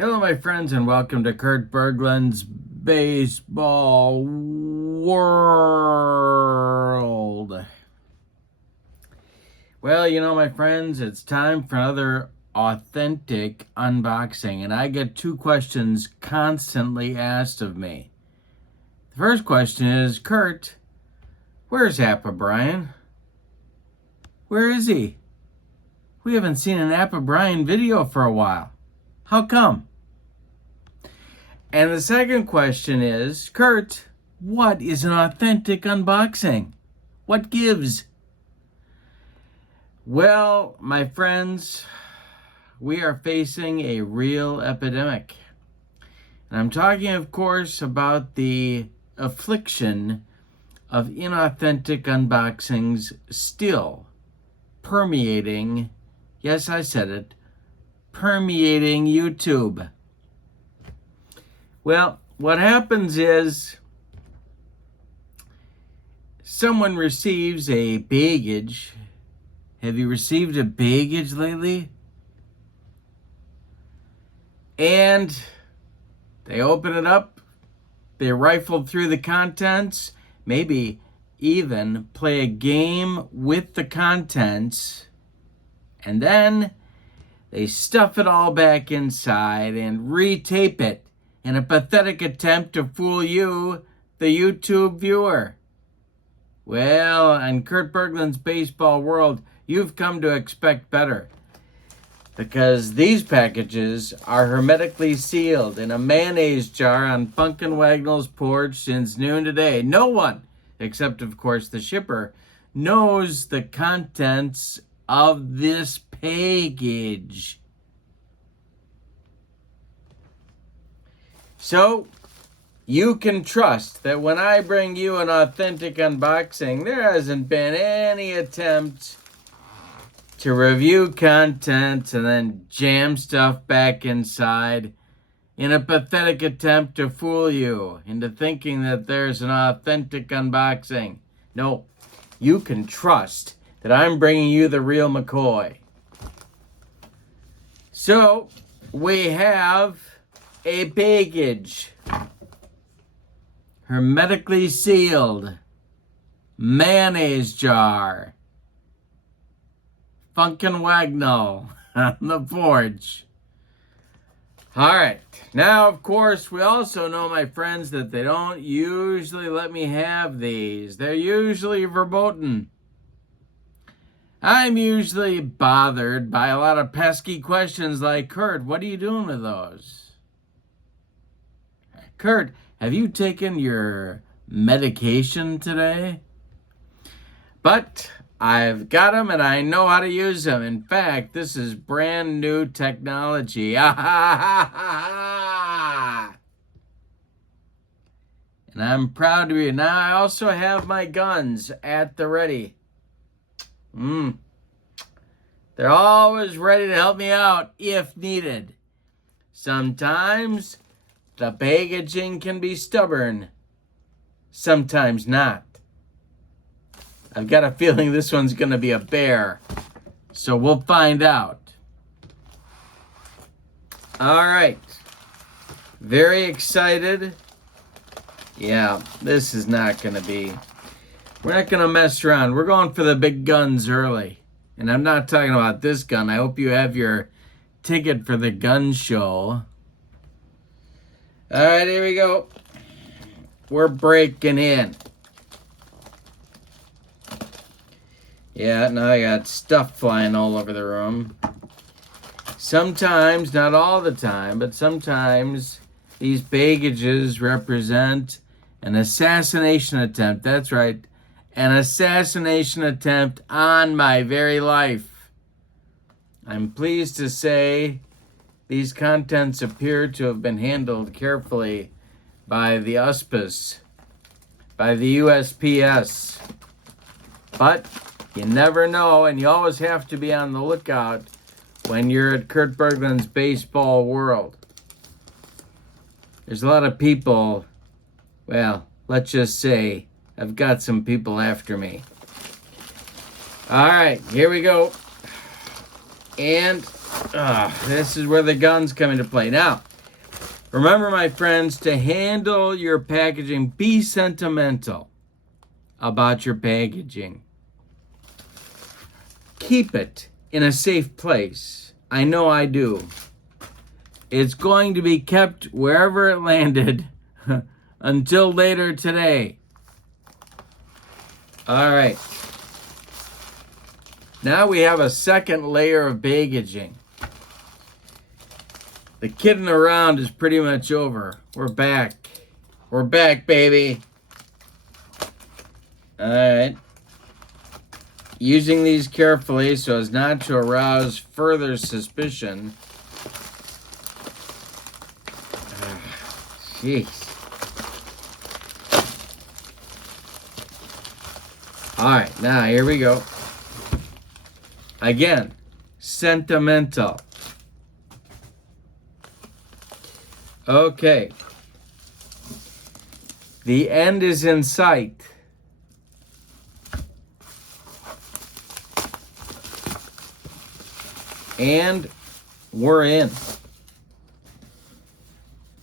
Hello, my friends, and welcome to Kurt Berglund's Baseball World. Well, my friends, it's time for another authentic unboxing, and I get two questions constantly asked of me. The first question is, Kurt, where's Appa Brian? Where is he? We haven't seen an Appa Brian video for a while. How come? And the second question is, Kurt, what is an authentic unboxing? What gives? Well, my friends, we are facing a real epidemic. And I'm talking, of course, about the affliction of inauthentic unboxings still permeating, yes, I said it, permeating YouTube. Well, what happens is someone receives a baggage. Have you received a baggage lately? And they open it up, they rifle through the contents, maybe even play a game with the contents, and then they stuff it all back inside and retape it in a pathetic attempt to fool you, the YouTube viewer. Well, in Kurt Berglund's Baseball World, you've come to expect better, because these packages are hermetically sealed in a mayonnaise jar on Funkin' Wagnall's porch since noon today. No one, except of course the shipper, knows the contents of this package. So, you can trust that when I bring you an authentic unboxing, there hasn't been any attempt to review content and then jam stuff back inside in a pathetic attempt to fool you into thinking that there's an authentic unboxing. No, you can trust that I'm bringing you the real McCoy. So, we have a package, hermetically sealed, mayonnaise jar, Funkin' Wagnall on the porch. All right, now of course we also know, my friends, that they don't usually let me have these. They're usually verboten. I'm usually bothered by a lot of pesky questions like, Kurt, what are you doing with those? Kurt, have you taken your medication today? But I've got them and I know how to use them. In fact, this is brand new technology. And I'm proud to be. Now I also have my guns at the ready. They're always ready to help me out if needed. Sometimes the packaging can be stubborn, sometimes not. I've got a feeling this one's going to be a bear, so we'll find out. All right, very excited. Yeah, this is not going to be, we're not going to mess around. We're going for the big guns early, and I'm not talking about this gun. I hope you have your ticket for the gun show. All right, here we go. We're breaking in. Yeah, now I got stuff flying all over the room. Sometimes, not all the time, but sometimes these packages represent an assassination attempt. That's right, an assassination attempt on my very life. I'm pleased to say these contents appear to have been handled carefully by the USPS, by the USPS. But you never know, and you always have to be on the lookout when you're at Kurt Berglund's Baseball World. There's a lot of people, well, let's just say I've got some people after me. All right, here we go. And This is where the guns come into play. Now, remember, my friends, to handle your packaging, be sentimental about your packaging. Keep it in a safe place. I know I do. It's going to be kept wherever it landed until later today. All right. Now we have a second layer of packaging. The kidding around is pretty much over. We're back. We're back, baby. All right. Using these carefully so as not to arouse further suspicion. Jeez. All right, now here we go. Again, sentimental. Okay. The end is in sight. And we're in.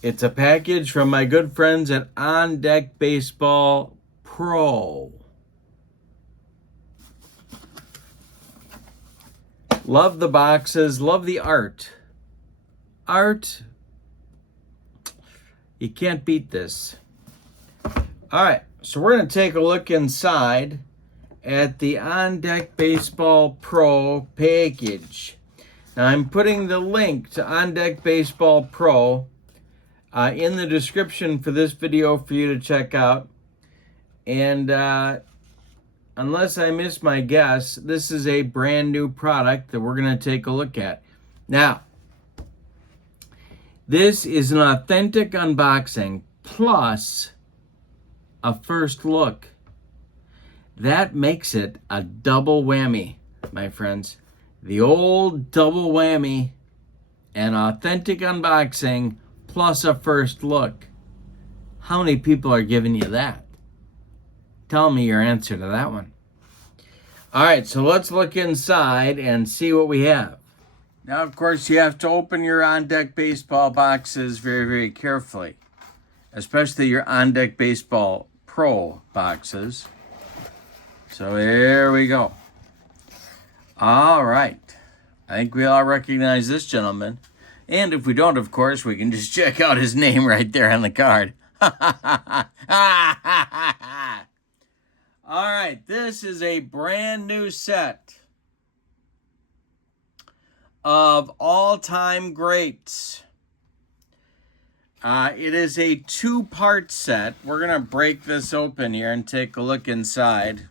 It's a package from my good friends at On Deck Baseball Pro. Love the boxes, love the art. Art, you can't beat this. All right, so we're going to take a look inside at the On Deck Baseball Pro package. Now, I'm putting the link to On Deck Baseball Pro in the description for this video for you to check out. And unless I miss my guess, this is a brand new product that we're going to take a look at. Now, this is an authentic unboxing plus a first look. That makes it a double whammy, my friends. The old double whammy, an authentic unboxing plus a first look. How many people are giving you that? Tell me your answer to that one. All right, so let's look inside and see what we have. Now, of course, you have to open your On Deck Baseball boxes very, very carefully, especially your On Deck Baseball Pro boxes. So here we go. All right. I think we all recognize this gentleman. And if we don't, of course, we can just check out his name right there on the card. All right, this is a brand new set of all-time greats. It is a two-part set. We're going to break this open here and take a look inside.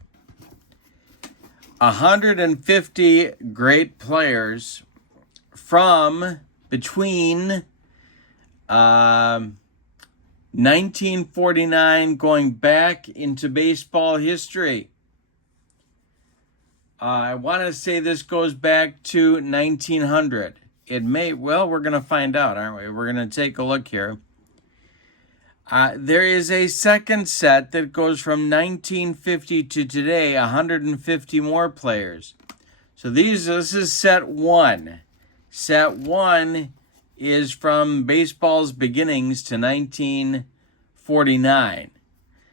150 great players from between 1949 going back into baseball history. I want to say this goes back to 1900. It may, well, we're going to find out, aren't we? We're going to take a look here. There is a second set that goes from 1950 to today, 150 more players. So this is set one. Set one is from baseball's beginnings to 1949.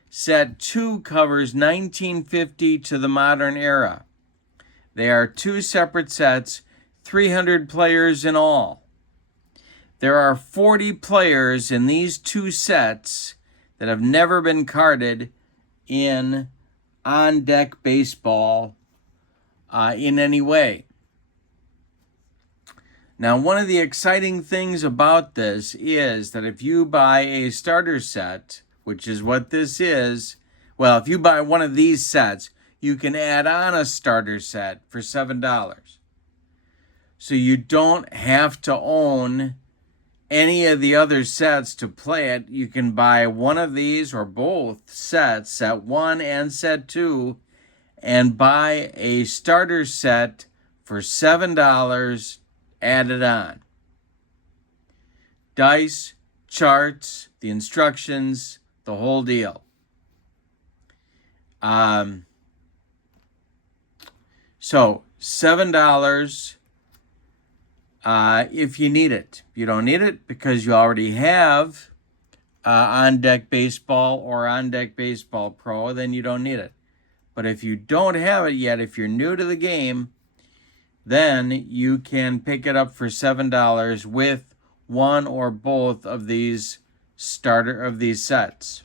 Set two covers 1950 to the modern era. They are two separate sets, 300 players in all. There are 40 players in these two sets that have never been carded in On Deck Baseball in any way. Now, one of the exciting things about this is that if you buy a starter set, which is what this is, well, if you buy one of these sets, you can add on a starter set for $7. So you don't have to own any of the other sets to play it. You can buy one of these or both sets, set one and set two, and buy a starter set for $7 added on. Dice, charts, the instructions, the whole deal. So $7 if you need it. If you don't need it because you already have On Deck Baseball or On Deck Baseball Pro, then you don't need it. But if you don't have it yet, if you're new to the game, then you can pick it up for $7 with one or both of these sets.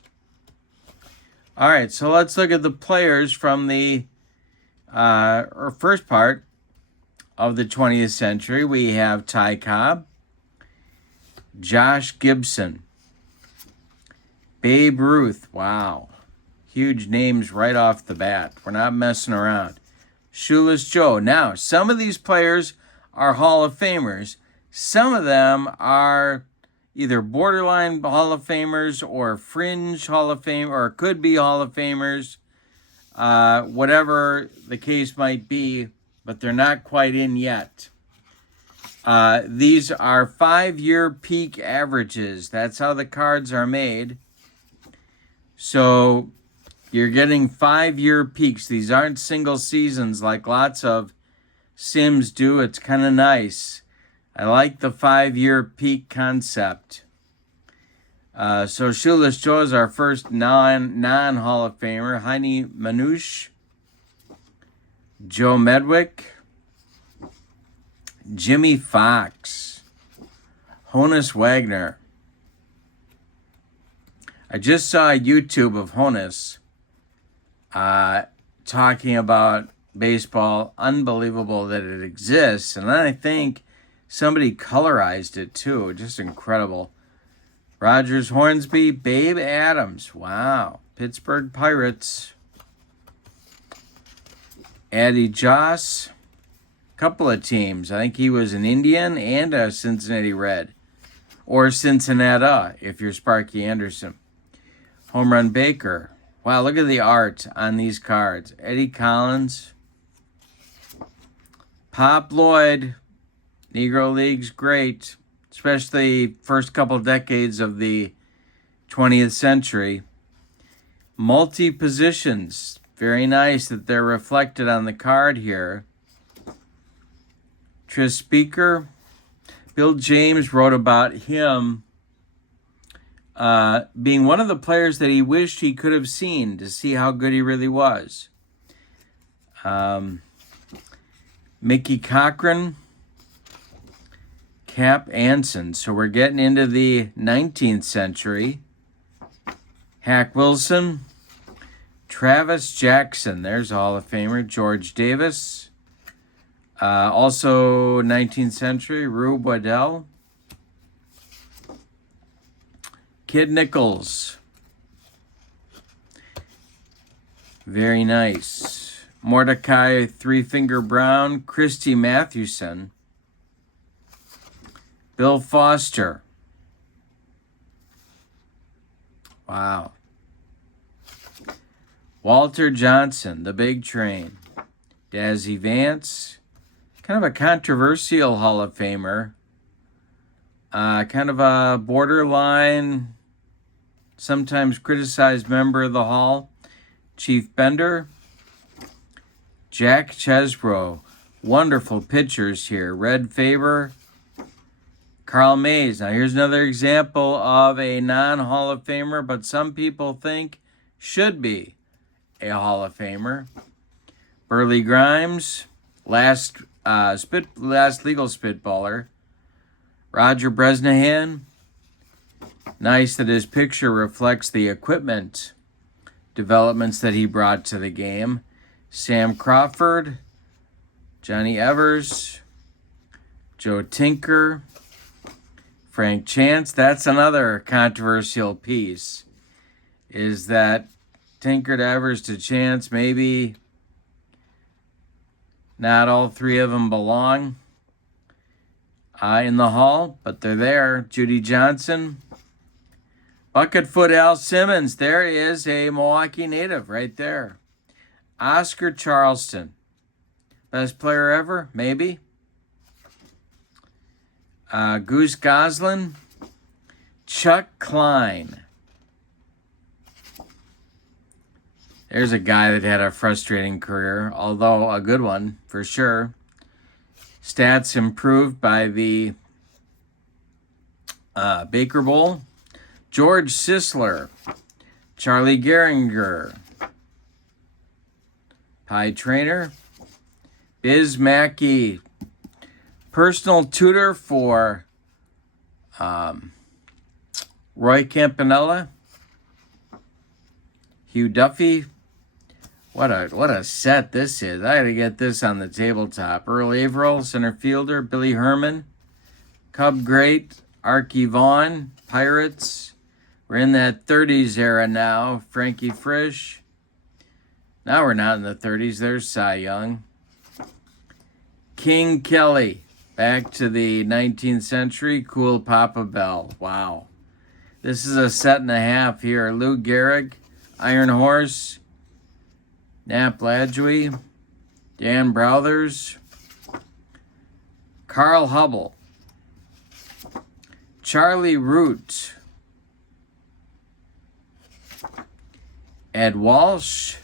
All right, so let's look at the players from the first part of the 20th century. We have Ty Cobb, Josh Gibson, Babe Ruth. Wow. Huge names right off the bat. We're not messing around. Shoeless Joe. Now, some of these players are Hall of Famers. Some of them are either borderline Hall of Famers or fringe Hall of Fame, or could be Hall of Famers, whatever the case might be, but they're not quite in yet. These are 5-year peak averages. That's how the cards are made. So you're getting 5-year peaks. These aren't single seasons like lots of Sims do. It's kind of nice. I like the 5-year peak concept. So Shoeless Joe is our first non-Hall of Famer. Heine Manouche, Joe Medwick, Jimmy Fox, Honus Wagner. I just saw a YouTube of Honus talking about baseball. Unbelievable that it exists. And then I think somebody colorized it too. Just incredible. Rogers Hornsby, Babe Adams. Wow. Pittsburgh Pirates. Addie Joss. Couple of teams. I think he was an Indian and a Cincinnati Red. Or Cincinnati, if you're Sparky Anderson. Home Run Baker. Wow, look at the art on these cards. Eddie Collins. Pop Lloyd. Negro League's great, especially first couple decades of the 20th century. Multi-positions. Very nice that they're reflected on the card here. Tris Speaker. Bill James wrote about him being one of the players that he wished he could have seen to see how good he really was. Mickey Cochran, Cap Anson. So we're getting into the 19th century. Hack Wilson, Travis Jackson. There's a Hall of Famer. George Davis. Also 19th century. Rube Waddell. Kid Nichols. Very nice. Mordecai Three Finger Brown. Christy Mathewson. Bill Foster. Wow. Walter Johnson, The Big Train. Dazzy Vance. Kind of a controversial Hall of Famer. Kind of a borderline, sometimes criticized member of the Hall. Chief Bender. Jack Chesbrough. Wonderful pitchers here. Red Faber. Carl Mays. Now here's another example of a non-Hall of Famer, but some people think should be a Hall of Famer. Burley Grimes. Last legal spitballer. Roger Bresnahan. Nice that his picture reflects the equipment developments that he brought to the game. Sam Crawford, Johnny Evers, Joe Tinker, Frank Chance. That's another controversial piece, is that Tinker to Evers to Chance, maybe not all three of them belong in the Hall, but they're there. Judy Johnson. Bucketfoot Al Simmons. There is a Milwaukee native right there. Oscar Charleston. Best player ever? Maybe. Goose Goslin. Chuck Klein. There's a guy that had a frustrating career, although a good one for sure. Stats improved by the Baker Bowl. George Sisler, Charlie Gehringer, Pie Trainer, Biz Mackey, personal tutor for Roy Campanella, Hugh Duffy. What a set this is. I gotta get this on the tabletop. Earl Averill, center fielder. Billy Herman, Cub great. Archie Vaughn, Pirates. We're in that 30s era now. Frankie Frisch. Now we're not in the 30s. There's Cy Young. King Kelly, back to the 19th century. Cool Papa Bell. Wow. This is a set and a half here. Lou Gehrig, Iron Horse, Nap Ladjui, Dan Browthers, Carl Hubble, Charlie Root, Ed Walsh,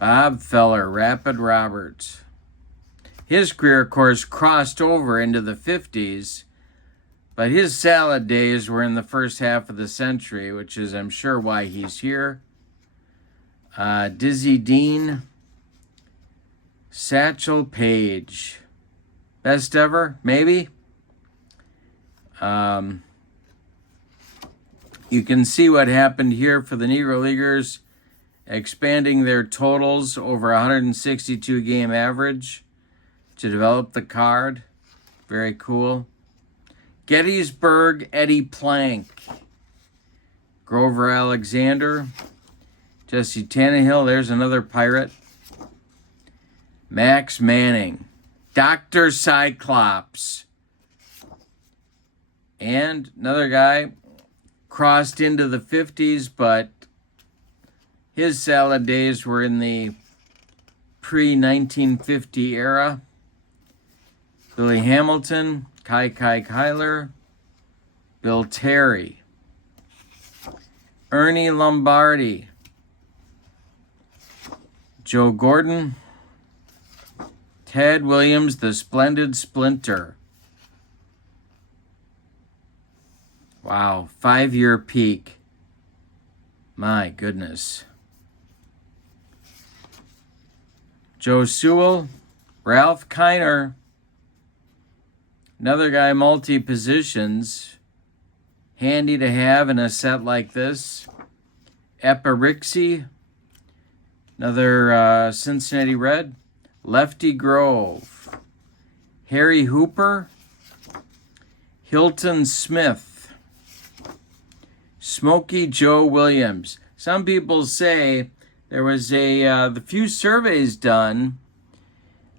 Bob Feller, Rapid Robert. His career, of course, crossed over into the 50s, but his salad days were in the first half of the century, which is, I'm sure, why he's here. Dizzy Dean, Satchel Paige. Best ever, maybe? You can see what happened here for the Negro Leaguers, expanding their totals over 162 game average to develop the card. Very cool. Gettysburg, Eddie Plank. Grover Alexander. Jesse Tannehill, there's another Pirate. Max Manning. Dr. Cyclops. And another guy crossed into the 50s, but his salad days were in the pre-1950 era. Billy Hamilton, Kai Kyler, Bill Terry, Ernie Lombardi, Joe Gordon, Ted Williams, the Splendid Splinter. Wow, 5-year peak. My goodness. Joe Sewell, Ralph Kiner, another guy multi-positions, handy to have in a set like this. Epirixie, another Cincinnati Red. Lefty Grove, Harry Hooper, Hilton Smith, Smokey Joe Williams. Some people say there was the few surveys done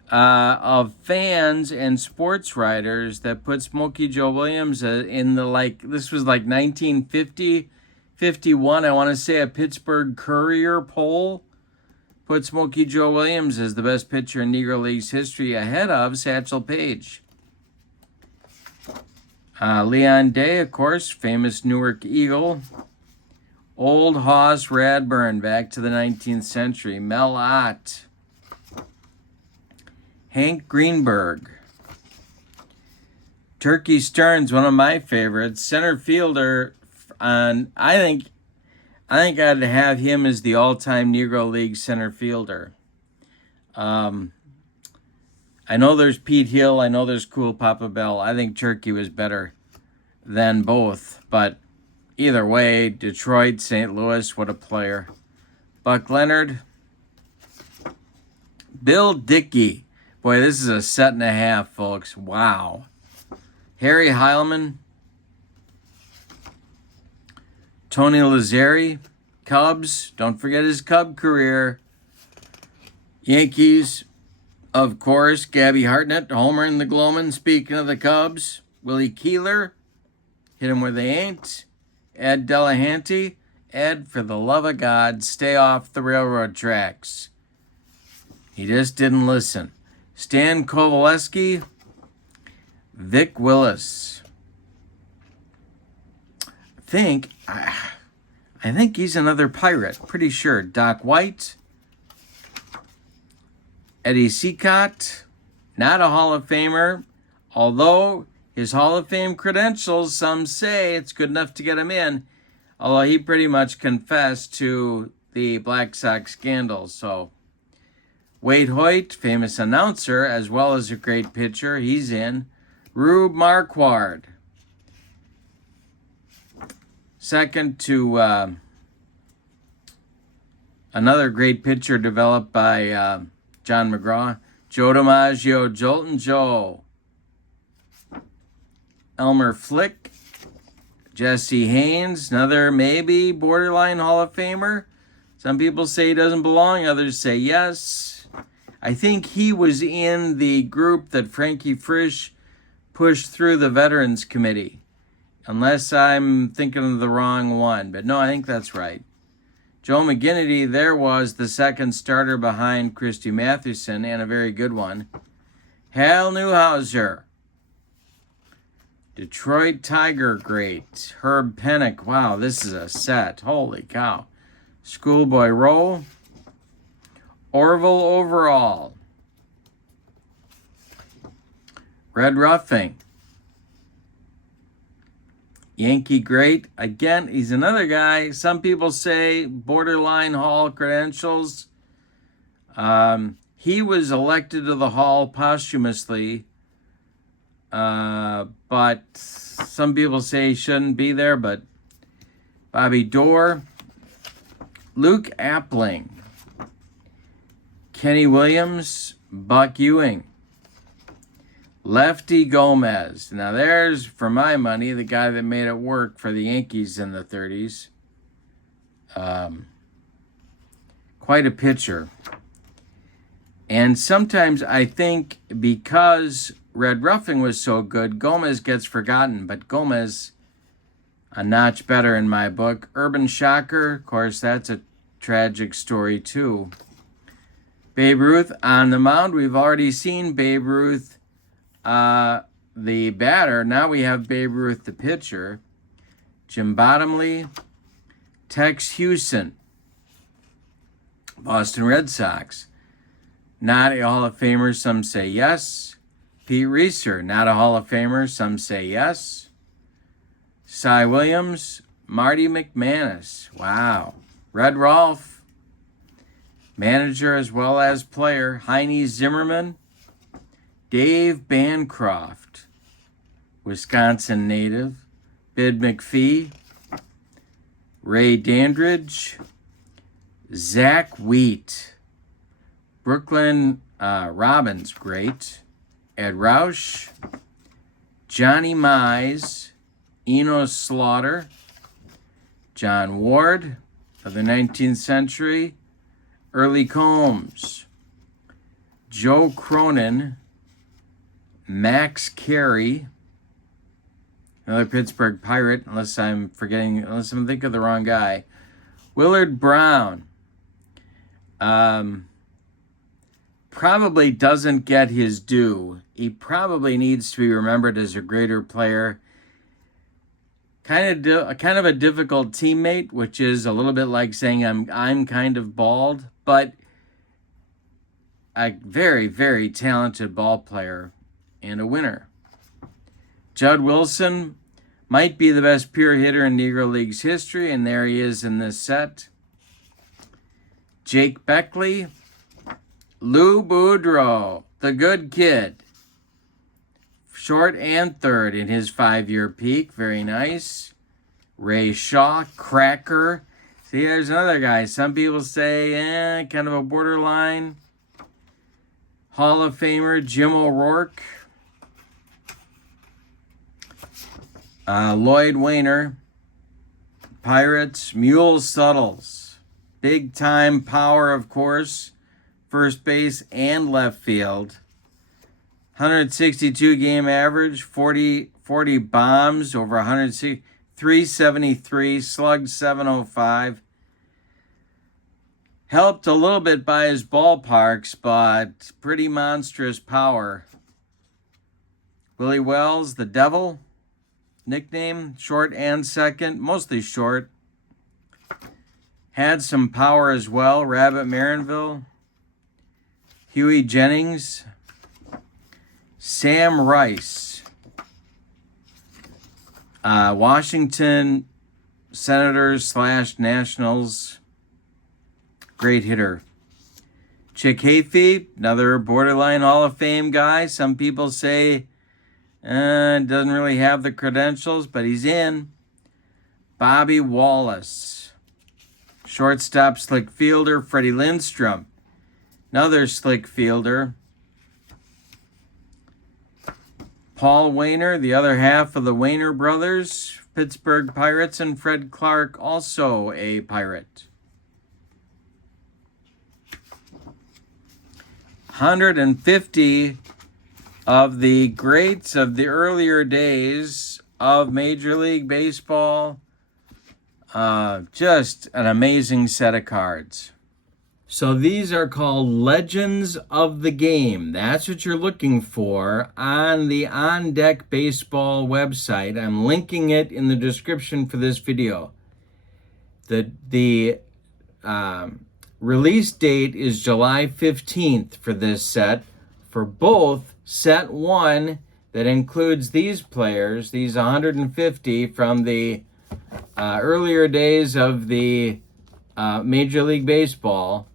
of fans and sports writers that put Smokey Joe Williams in the, this was like 1950, 51. I want to say a Pittsburgh Courier poll put Smokey Joe Williams as the best pitcher in Negro League's history, ahead of Satchel Paige. Leon Day, of course, famous Newark Eagle. Old Hoss Radburn, back to the 19th century. Mel Ott. Hank Greenberg. Turkey Stearns, one of my favorites. Center fielder. I think I'd have him as the all-time Negro League center fielder. I know there's Pete Hill. I know there's Cool Papa Bell. I think Turkey was better than both. But either way, Detroit, St. Louis, what a player. Buck Leonard. Bill Dickey. Boy, this is a set and a half, folks. Wow. Harry Heilman. Tony Lazzeri, Cubs. Don't forget his Cub career. Yankees, of course. Gabby Hartnett, Homer and the Glowman. Speaking of the Cubs, Willie Keeler. Hit him where they ain't. Ed Delahanty. Ed, for the love of God, stay off the railroad tracks. He just didn't listen. Stan Kovaleski. Vic Willis. I think he's another Pirate. Pretty sure. Doc White. Eddie Seacott. not a Hall of Famer, although his Hall of Fame credentials, some say it's good enough to get him in, although he pretty much confessed to the Black Sox scandal. So Wade Hoyt, famous announcer, as well as a great pitcher, he's in. Rube Marquard, second to another great pitcher developed by John McGraw, Joe DiMaggio, Joltin' Joe, Elmer Flick, Jesse Haynes, another maybe borderline Hall of Famer. Some people say he doesn't belong, others say yes. I think he was in the group that Frankie Frisch pushed through the Veterans Committee, unless I'm thinking of the wrong one. But no, I think that's right. Joe McGinnity, there was the second starter behind Christy Mathewson, and a very good one. Hal Newhouser, Detroit Tiger great. Herb Pennock, wow, this is a set. Holy cow. Schoolboy Rowe, Orville Overall, Red Ruffing, Yankee great. Again, he's another guy. Some people say borderline Hall credentials. He was elected to the Hall posthumously, but some people say he shouldn't be there. But Bobby Dorr, Luke Appling, Kenny Williams, Buck Ewing, Lefty Gomez. Now there's, for my money, the guy that made it work for the Yankees in the 30s. Quite a pitcher. And sometimes I think because Red Ruffing was so good, Gomez gets forgotten. But Gomez, a notch better in my book. Urban Shocker, of course, that's a tragic story too. Babe Ruth on the mound. We've already seen Babe Ruth, the batter. Now we have Babe Ruth, the pitcher. Jim Bottomley, Tex Hewson, Boston Red Sox. Not a Hall of Famer, some say yes. Pete Reiser, not a Hall of Famer, some say yes. Cy Williams, Marty McManus. Wow. Red Rolfe, manager as well as player. Heine Zimmerman, Dave Bancroft, Wisconsin native. Bid McPhee, Ray Dandridge, Zach Wheat, Brooklyn Robbins, great. Ed Roush, Johnny Mize, Enos Slaughter, John Ward of the 19th century, Early Combs, Joe Cronin, Max Carey, another Pittsburgh Pirate, unless I'm thinking of the wrong guy, Willard Brown, probably doesn't get his due. He probably needs to be remembered as a greater player. Kind of a difficult teammate, which is a little bit like saying I'm kind of bald, but a very, very talented ball player and a winner. Judd Wilson might be the best pure hitter in Negro League's history, and there he is in this set. Jake Beckley, Lou Boudreau, the good kid. Short and third in his 5-year peak. Very nice. Ray Shaw, cracker. See, there's another guy. Some people say, kind of a borderline. Hall of Famer, Jim O'Rourke. Lloyd Wainer, Pirates. Mule Suttles. Big time power, of course. First base and left field. 162 game average, 40 bombs, over 160, 373, slugged 705. Helped a little bit by his ballparks, but pretty monstrous power. Willie Wells, the Devil, nickname, short and second, mostly short. Had some power as well, Rabbit Marinville. Huey Jennings, Sam Rice, Washington Senators / Nationals, great hitter. Chick Hayfie, another borderline Hall of Fame guy. Some people say doesn't really have the credentials, but he's in. Bobby Wallace, shortstop, slick fielder. Freddie Lindstrom, another slick fielder. Paul Wainer, the other half of the Wainer brothers, Pittsburgh Pirates, and Fred Clark, also a Pirate. 150 of the greats of the earlier days of Major League Baseball. Just an amazing set of cards. So these are called Legends of the Game. That's what you're looking for on the On Deck Baseball website. I'm linking it in the description for this video. The release date is July 15th for this set. For both set 1, that includes these players, these 150 from the earlier days of the Major League Baseball,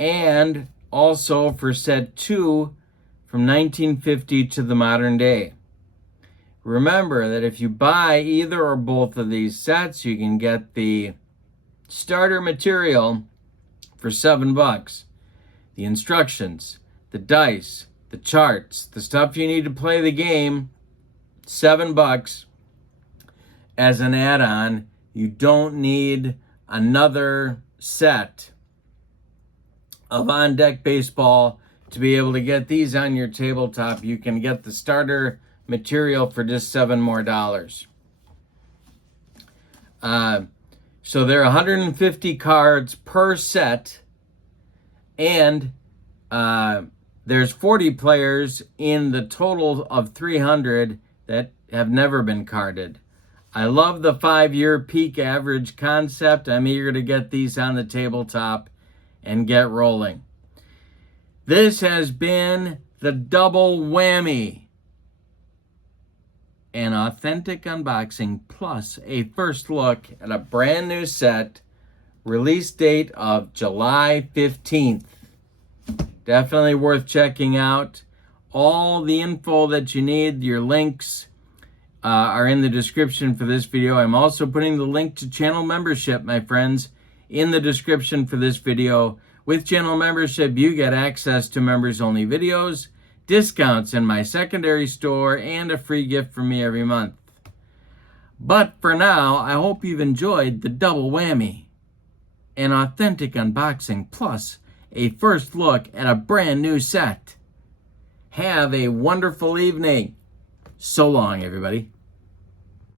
and also for set 2 from 1950 to the modern day. Remember that if you buy either or both of these sets, you can get the starter material for $7. The instructions, the dice, the charts, the stuff you need to play the game, $7 as an add-on. You don't need another set of On Deck Baseball to be able to get these on your tabletop. You can get the starter material for just $7 more. So there are 150 cards per set, and there's 40 players in the total of 300 that have never been carded. I love the 5-year peak average concept. I'm eager to get these on the tabletop and get rolling. This has been the Double Whammy, an authentic unboxing plus a first look at a brand new set, release date of July 15th. Definitely worth checking out. All the info that you need, your links, are in the description for this video. I'm also putting the link to channel membership, my friends, in the description for this video. With channel membership, you get access to members-only videos, discounts in my secondary store, and a free gift from me every month. But for now, I hope you've enjoyed the Double Whammy, an authentic unboxing plus a first look at a brand new set. Have a wonderful evening. So long, everybody.